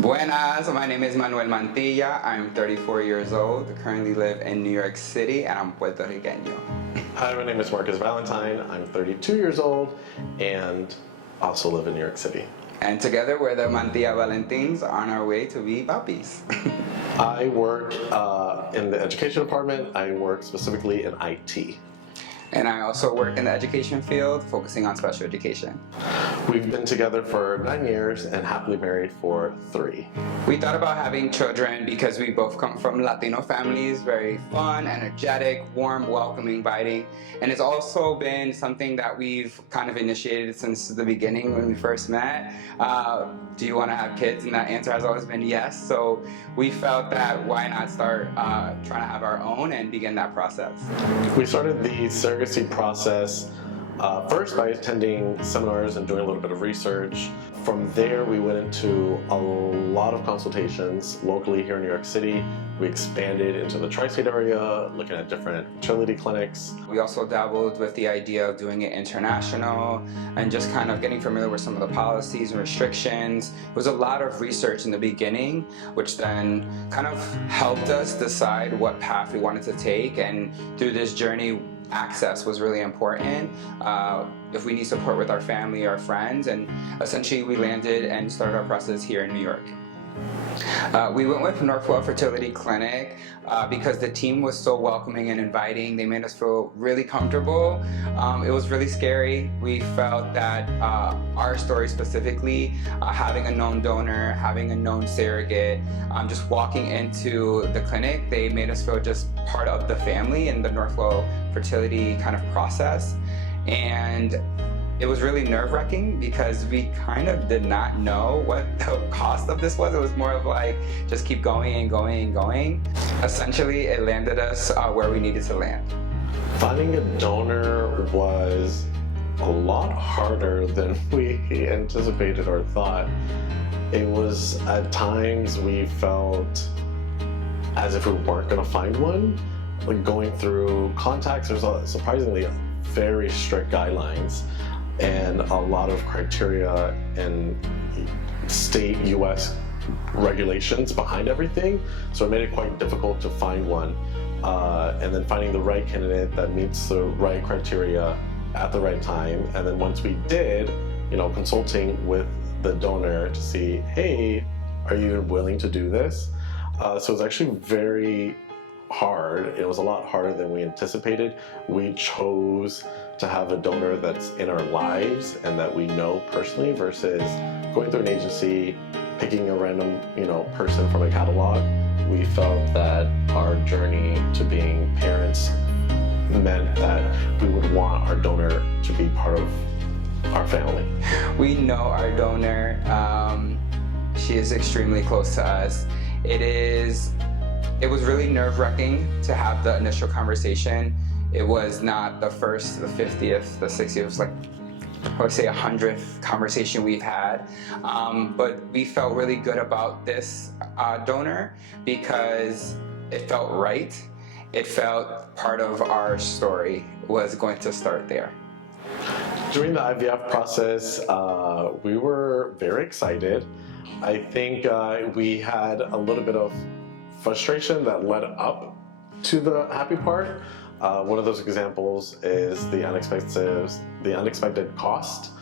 Buenas, my name is Manuel I'm 34 years old, currently live in New York City, and I'm Puerto Riqueño. Hi, my name is Marcus Valentine. I'm 32 years old and also live in New York City. And together we're the Mantilla Valentines on our way to be puppies. I work in the education department. I work specifically in IT. And I also work in the education field, focusing on special education. We've been together for 9 years and happily married for 3. We thought about having children because we both come from Latino families, very fun, energetic, warm, welcoming, inviting. And it's also been something that we've kind of initiated since the beginning when we first met. Do you want to have kids? And that answer has always been yes. So we felt that why not start trying to have our own and begin that process. We started the Surrogacy Process first by attending seminars and doing a little bit of research. From there, we went into a lot of consultations locally here in New York City. We expanded into the tri-state area, looking at different fertility clinics. We also dabbled with the idea of doing it international and just kind of getting familiar with some of the policies and restrictions. It was a lot of research in the beginning, which then kind of helped us decide what path we wanted to take. And through this journey, access was really important. If we need support with our family or friends, and essentially we landed and started our process here in New York. We went with Northwell Fertility Clinic because the team was so welcoming and inviting. They made us feel really comfortable. It was really scary. We felt that our story specifically, having a known donor, having a known surrogate, just walking into the clinic, they made us feel just part of the family in the Northwell fertility kind of process. And it was really nerve-wracking because we kind of did not know what the cost of this was. It was more of like, just keep going and going and going. Essentially, it landed us where we needed to land. Finding a donor was a lot harder than we anticipated or thought. It was, at times, we felt as if we weren't gonna find one. Like going through contacts, there's surprisingly very strict guidelines and a lot of criteria and state US regulations behind everything. So it made it quite difficult to find one. And then finding the right candidate that meets the right criteria at the right time. And then once we did, consulting with the donor to see, hey, are you willing to do this? So it's actually very hard. It was a lot harder than we anticipated. We chose to have a donor that's in our lives and that we know personally versus going through an agency, picking a random, person from a catalog. We felt that our journey to being parents meant that we would want our donor to be part of our family. We know our donor. She is extremely close to us. It was really nerve-wracking to have the initial conversation. It was not the first, the 50th, the 60th, it was like, I would say 100th conversation we've had. But we felt really good about this donor because it felt right. It felt part of our story was going to start there. During the IVF process, we were very excited. I think we had a little bit of frustration that led up to the happy part. One of those examples is the unexpected cost,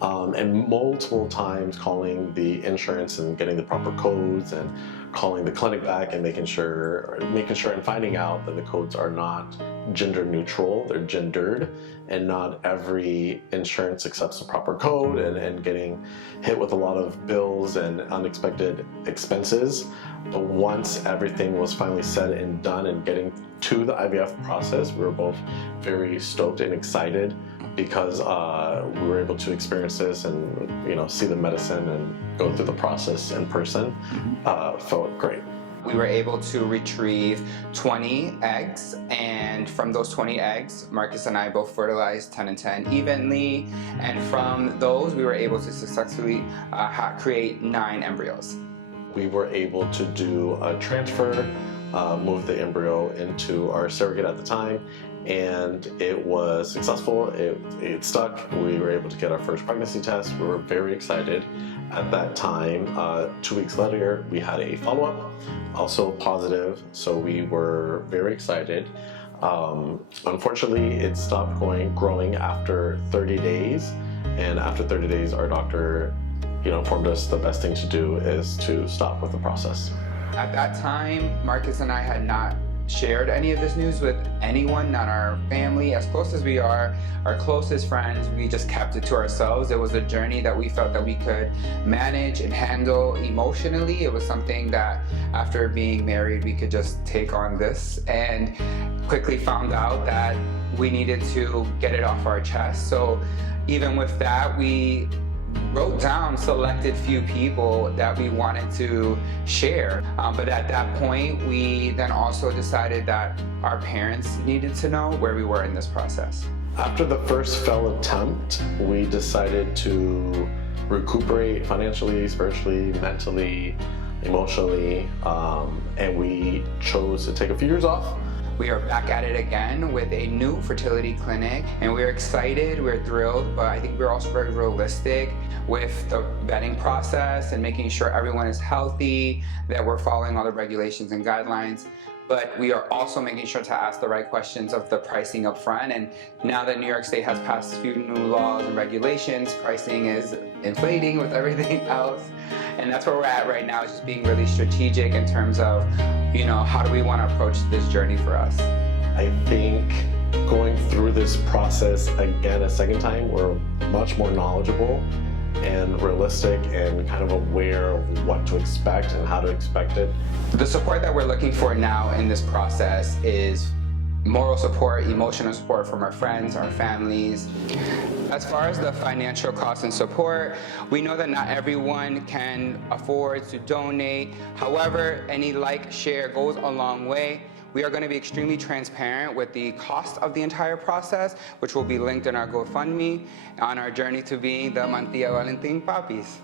and multiple times calling the insurance and getting the proper codes and calling the clinic back and making sure and finding out that the codes are not gender neutral, they're gendered, and not every insurance accepts the proper code, and getting hit with a lot of bills and unexpected expenses. But once everything was finally said and done and getting to the IVF process, we were both very stoked and excited because we were able to experience this and see the medicine and go through the process in person. Felt great. We were able to retrieve 20 eggs, and from those 20 eggs, Marcus and I both fertilized 10 and 10 evenly, and from those we were able to successfully create 9 embryos. We were able to do a transfer, move the embryo into our surrogate at the time, and it was successful. It stuck. We were able to get our first pregnancy test. We were very excited at that time. 2 weeks later, we had a follow-up, also positive, so we were very excited. Unfortunately, it stopped growing after 30 days, and after 30 days, our doctor informed us the best thing to do is to stop with the process. At that time, Marcus and I had not shared any of this news with anyone, not our family. As close as we are, our closest friends, we just kept it to ourselves. It was a journey that we felt that we could manage and handle emotionally. It was something that after being married, we could just take on this, and quickly found out that we needed to get it off our chest. So even with that, we wrote down selected few people that we wanted to share. But at that point, we then also decided that our parents needed to know where we were in this process. After the first failed attempt, we decided to recuperate financially, spiritually, mentally, emotionally, and we chose to take a few years off. We are back at it again with a new fertility clinic, and we're excited, we're thrilled, but I think we're also very realistic with the vetting process and making sure everyone is healthy, that we're following all the regulations and guidelines. But we are also making sure to ask the right questions of the pricing up front. And now that New York State has passed a few new laws and regulations, pricing is inflating with everything else. And that's where we're at right now, is just being really strategic in terms of, how do we want to approach this journey for us? I think going through this process again a second time, we're much more knowledgeable and realistic and kind of aware of what to expect and how to expect it. The support that we're looking for now in this process is moral support, emotional support from our friends, our families. As far as the financial cost and support, we know that not everyone can afford to donate. However, any share goes a long way. We are going to be extremely transparent with the cost of the entire process, which will be linked in our GoFundMe on our journey to being the Mantilla Valentin Papis.